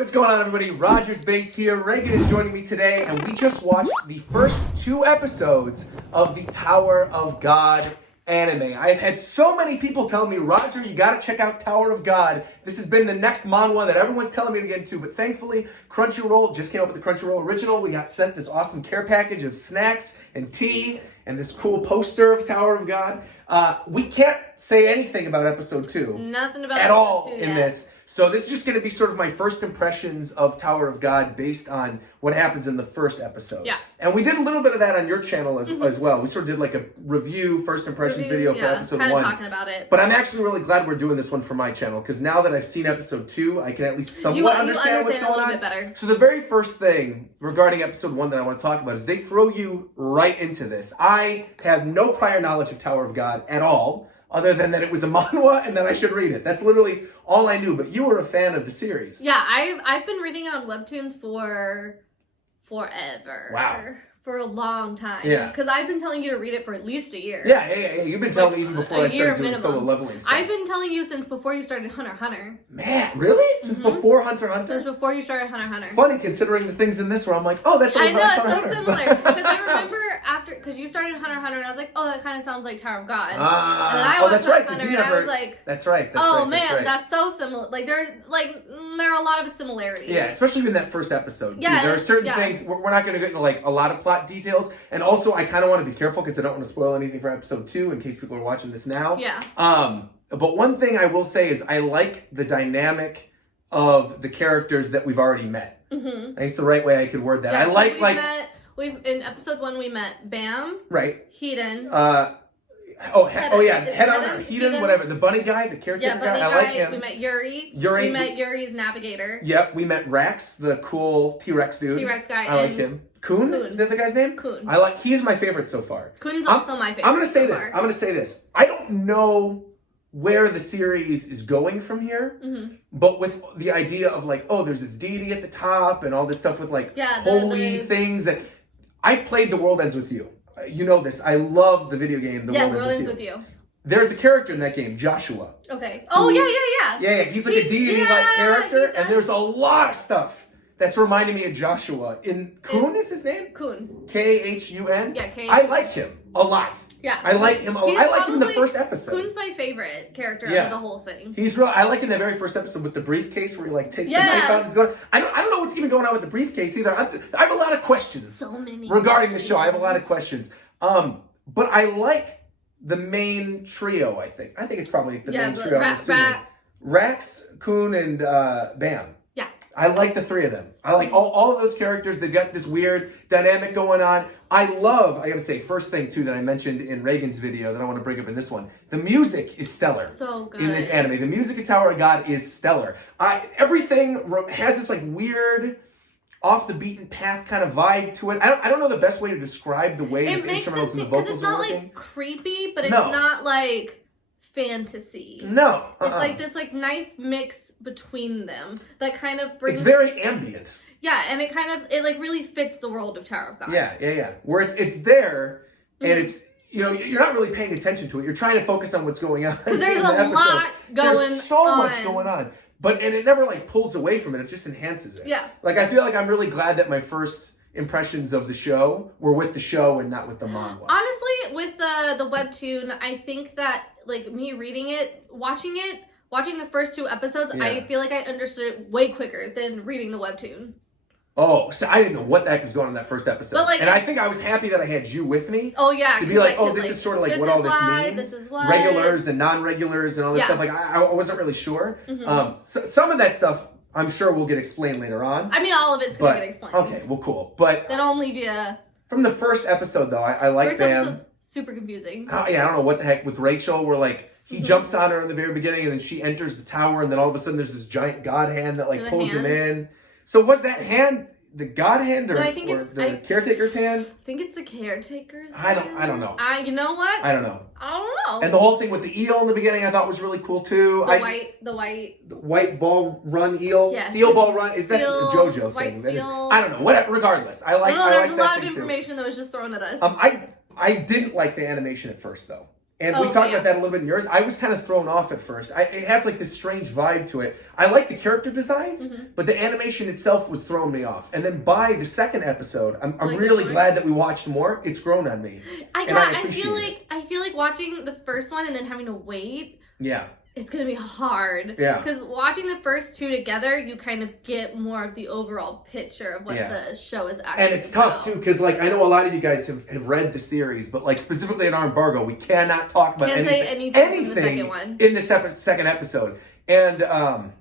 what's going on, everybody? RogersBase here. Reagan is joining me today, and we just watched the first 2 episodes of the Tower of God anime. I've had so many people tell me, Roger, you gotta check out Tower of God. This has been the next manhwa that everyone's telling me to get into, but thankfully, Crunchyroll just came up with the Crunchyroll original. We got sent this awesome care package of snacks and tea and this cool poster of Tower of God. We can't say anything about episode 2. Nothing about at episode all 2 in yet. this. So this is just going to be sort of my first impressions of Tower of God based on what happens in the first episode. Yeah. And we did a little bit of that on your channel as well. We sort of did like a review, first impressions video for episode 1. Kind of talking about it. But I'm actually really glad we're doing this one for my channel because now that I've seen episode 2, I can at least somewhat understand what's going on. A little bit better. So the very first thing regarding episode 1 that I want to talk about is they throw you right into this. I have no prior knowledge of Tower of God at all, other than that it was a manhwa and that I should read it. That's literally all I knew, but you were a fan of the series. Yeah, I've been reading it on Webtoons for forever. Wow. For a long time. Yeah. Because I've been telling you to read it for at least a year. Yeah. You've been telling me even before I started doing minimum. solo leveling stuff. I've been telling you since before you started Hunter x Hunter. Man, really? Since before Hunter x Hunter? Since before you started Hunter x Hunter. Funny considering the things in this where I'm like, oh, that's like I know, Hunter it's x so Hunter. similar. Because I remember because you started Hunter x Hunter and I was like, oh, that kind of sounds like Tower of God. And then I watched that's right, Hunter 'cause x you Hunter and I never- was like, That's right. That's so similar. Like there are a lot of similarities. Yeah, especially in that first episode. Too. Yeah, there are certain yeah. things we're not going to get into like a lot of plot details, and also I kind of want to be careful because I don't want to spoil anything for episode 2 in case people are watching this now. Yeah. But one thing I will say is I like the dynamic of the characters that we've already met. Mm-hmm. I think it's the right way I could word that. Yeah, I like in episode 1 we met Bam, right. Hedon. Head on Hedon, whatever. The bunny guy, the caretaker bunny guy. I like him. We met Yuri. Yuri. We met Yuri's navigator. Yep, we met Rex, the cool T-Rex dude. T-Rex guy. I like him. Kun? Is that the guy's name? Kun. He's my favorite so far. Kun's also my favorite. I'm gonna say this. I don't know where the series is going from here, but with the idea of like, oh, there's this deity at the top and all this stuff with like holy things that I've played The World Ends With You. You know this. I love the video game The World Ends With You. There's a character in that game, Joshua. Okay. Oh, yeah. Yeah, he's like a deity-like character, and there's a lot of stuff that's reminding me of Joshua. Kun is his name? Kun. K-H-U-N? Yeah, K-H-U-N. I like him a lot. Yeah. I like him. I liked him in the first episode. Kun's my favorite character of the whole thing. He's real. I like in the very first episode with the briefcase where he like takes the knife out and he's going. I don't know what's even going on with the briefcase either. I have a lot of questions. So many regarding the show. I have a lot of questions. But I like the main trio. I think it's probably the main trio. Rex, Kun, and Bam. Yeah. I like the 3 of them. I like all of those characters. They've got this weird dynamic going on. I gotta say, first thing too that I mentioned in Reagan's video that I want to bring up in this one. The music is stellar. So good. In this anime. The music of Tower of God is stellar. Everything has this like weird, off the beaten path kind of vibe to it. I don't know the best way to describe the way that the instrumentals and the vocals are working. It's not like creepy, but it's not like fantasy. No. It's like this like nice mix between them that kind of brings... It's very ambient. Yeah, and it like really fits the world of Tower of God. Yeah. Where it's there, and it's, you're not really paying attention to it. You're trying to focus on what's going on. Because there's a lot going on. There's so much going on. And it never like pulls away from it. It just enhances it. Yeah. Like I feel like I'm really glad that my first impressions of the show were with the show and not with the manhwa. Honestly, with the webtoon, I think that like me reading it, watching the first 2 episodes, I feel like I understood it way quicker than reading the webtoon. Oh, so I didn't know what the heck was going on in that first episode. But like, and I think I was happy that I had you with me. Oh yeah. To be like, this is sort of like what all this means. This is what. Regulars and non-regulars and all this stuff. Like I wasn't really sure. So, some of that stuff I'm sure will get explained later on. I mean, all of it's going to get explained. Okay, well, cool. But then I'll leave you. From the first episode, though, I like Bam. First episode's super confusing. I don't know what the heck with Rachel, where like he jumps on her in the very beginning, and then she enters the tower, and then all of a sudden there's this giant god hand that like pulls him in. So was that hand the god hand or the caretaker's hand? I think it's the caretaker's I hand. don't know. You know what? I don't know. I don't know. And the whole thing with the eel in the beginning I thought was really cool too. The white ball run eel. Yeah. Steel ball run. Is that a JoJo white thing? Steel. I don't know. Whatever. Regardless. There's a lot of information that was just thrown at us. I didn't like the animation at first though. And we talked about that a little bit in yours. I was kind of thrown off at first. It has like this strange vibe to it. I like the character designs, but the animation itself was throwing me off. And then by the second episode, I'm really glad that we watched more. It's grown on me. I feel like watching the first one and then having to wait. Yeah. It's going to be hard. Yeah. Because watching the first two together, you kind of get more of the overall picture of what the show is actually And it's tough, too, because, like, I know a lot of you guys have read the series, but, like, specifically in our embargo, we cannot talk about anything in the second one. In the second episode. And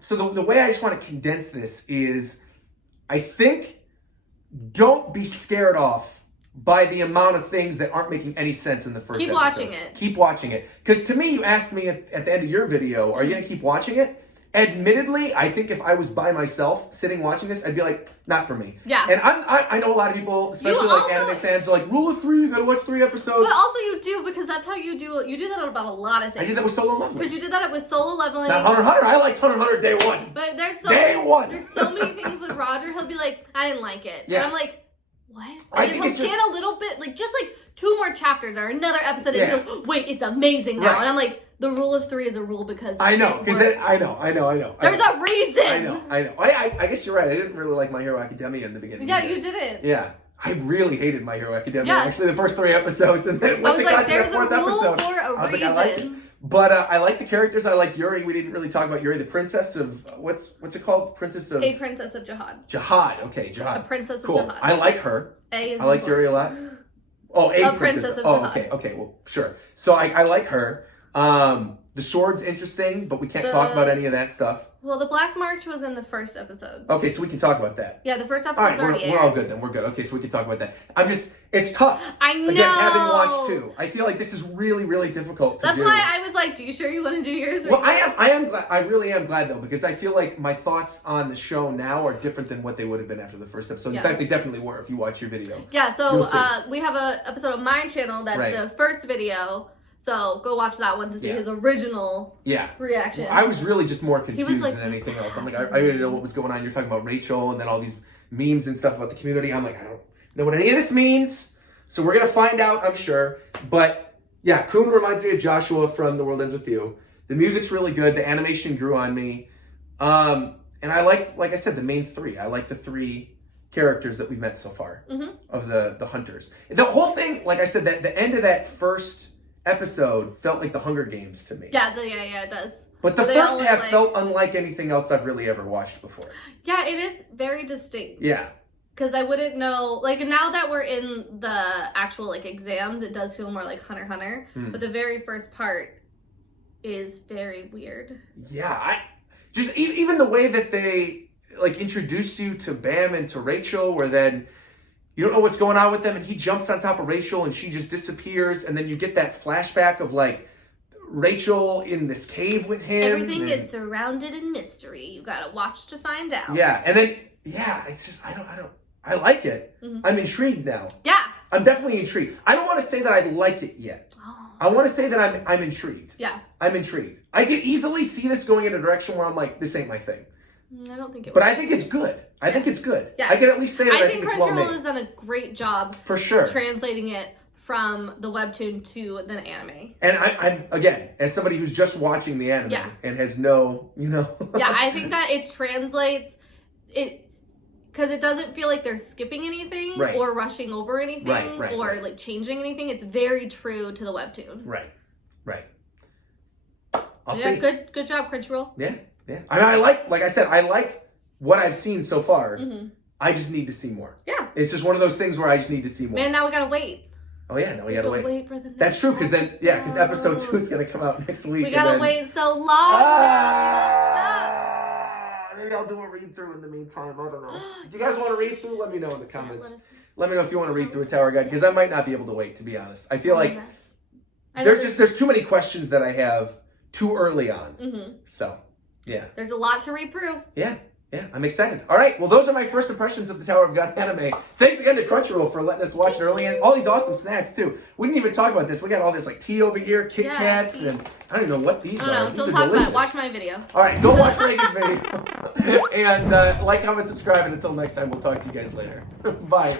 so the way I just want to condense this is, I think, don't be scared off by the amount of things that aren't making any sense in the first episode. Keep watching it. Because to me, you asked me at the end of your video, are you going to keep watching it? Admittedly, I think if I was by myself sitting watching this, I'd be like, not for me. Yeah. And I know a lot of people, especially like anime fans, are like, rule of 3, you gotta watch 3 episodes. But also you do, because that's how you do it. You do that about a lot of things. I did that with Solo Leveling. Because you did that with Solo Leveling. Not Hunter x Hunter. I liked Hunter x Hunter day 1. But there's so many things with Roger, he'll be like, I didn't like it. Yeah. And I'm like, what? And then he'll scan a little bit, like just like 2 more chapters or another episode, and he goes, wait, it's amazing now. Right. And I'm like, the rule of 3 is a rule because I know, because I know. There's a reason. I know. I guess you're right. I didn't really like My Hero Academia in the beginning. Yeah, you didn't. Yeah. I really hated My Hero Academia. Yeah. Actually, the first 3 episodes, and then once it got to that 4th episode, I was like, I liked it. But I like the characters. I like Yuri. We didn't really talk about Yuri, the princess of what's it called? Princess of Jihad. Jihad. Okay, Jihad. A princess of Jihad. I like her. I like Yuri a lot. Oh, a princess of Jihad. Okay. Well, sure. So I like her. The sword's interesting, but we can't talk about any of that stuff. Well, the Black March was in the first episode. Okay, so we can talk about that. Yeah, the first episode's already aired. We're all good then. We're good. Okay, so we can talk about that. it's tough. I know. Again, having watched 2, I feel like this is really, really difficult to do. That's why I was like, do you sure you want to do yours? Well, I am glad. I really am glad, though, because I feel like my thoughts on the show now are different than what they would have been after the first episode. In fact, they definitely were if you watch your video. Yeah, so we have an episode of my channel that's the first video. So go watch that one to see his original reaction. Well, I was really just more confused than anything else. I'm like, I didn't know what was going on. You're talking about Rachel and then all these memes and stuff about the community. I'm like, I don't know what any of this means. So we're going to find out, I'm sure. But yeah, Kun reminds me of Joshua from The World Ends With You. The music's really good. The animation grew on me. And I like I said, the main 3. I like the 3 characters that we've met so far of the hunters. The whole thing, like I said, that the end of that first episode felt like the Hunger Games to me. Yeah, it does. But the first half felt unlike anything else I've really ever watched before. Yeah, it is very distinct. Yeah. Because I wouldn't know, like now that we're in the actual like exams, it does feel more like Hunter x Hunter. But the very first part is very weird. Yeah, just even the way that they like introduce you to Bam and to Rachel, where then you don't know what's going on with them, and he jumps on top of Rachel, and she just disappears, and then you get that flashback of, like, Rachel in this cave with him. Everything is surrounded in mystery. You gotta watch to find out. Yeah, and then, it's just, I like it. I'm intrigued now. Yeah. I'm definitely intrigued. I don't want to say that I like it yet. Oh. I want to say that I'm intrigued. Yeah. I'm intrigued. I could easily see this going in a direction where I'm like, this ain't my thing. I don't think it But I think it's good. I think it's good. Yeah. I can at least say that I think it's well made. Crunchyroll has done a great job for sure translating it from the webtoon to the anime. And I'm again, as somebody who's just watching the anime and has no, Yeah, I think that it translates it because it doesn't feel like they're skipping anything or rushing over anything or like changing anything. It's very true to the webtoon. Right. I'll see. Good job, Crunchyroll. Yeah. And I like I said, I liked what I've seen so far. I just need to see more. Yeah. It's just one of those things where I just need to see more. Man, now we gotta wait. Oh yeah, now we gotta wait. For the next That's true, because then because episode 2 is gonna come out next week. We gotta wait so long maybe I'll do a read through in the meantime. I don't know. If you guys want to read through, let me know in the comments. Let me know if you want to read through a Tower Guide, because I might not be able to wait, to be honest. I feel like there's too many questions that I have too early on. So yeah. There's a lot to read through. Yeah, I'm excited. All right, well, those are my first impressions of the Tower of God anime. Thanks again to Crunchyroll for letting us watch it early, and all these awesome snacks, too. We didn't even talk about this. We got all this, like, tea over here, Kit Kats, and I don't even know what these are. These are talk delicious. about it. Watch my video. All right, go watch Reagan's video. And like, comment, subscribe, and until next time, we'll talk to you guys later. Bye.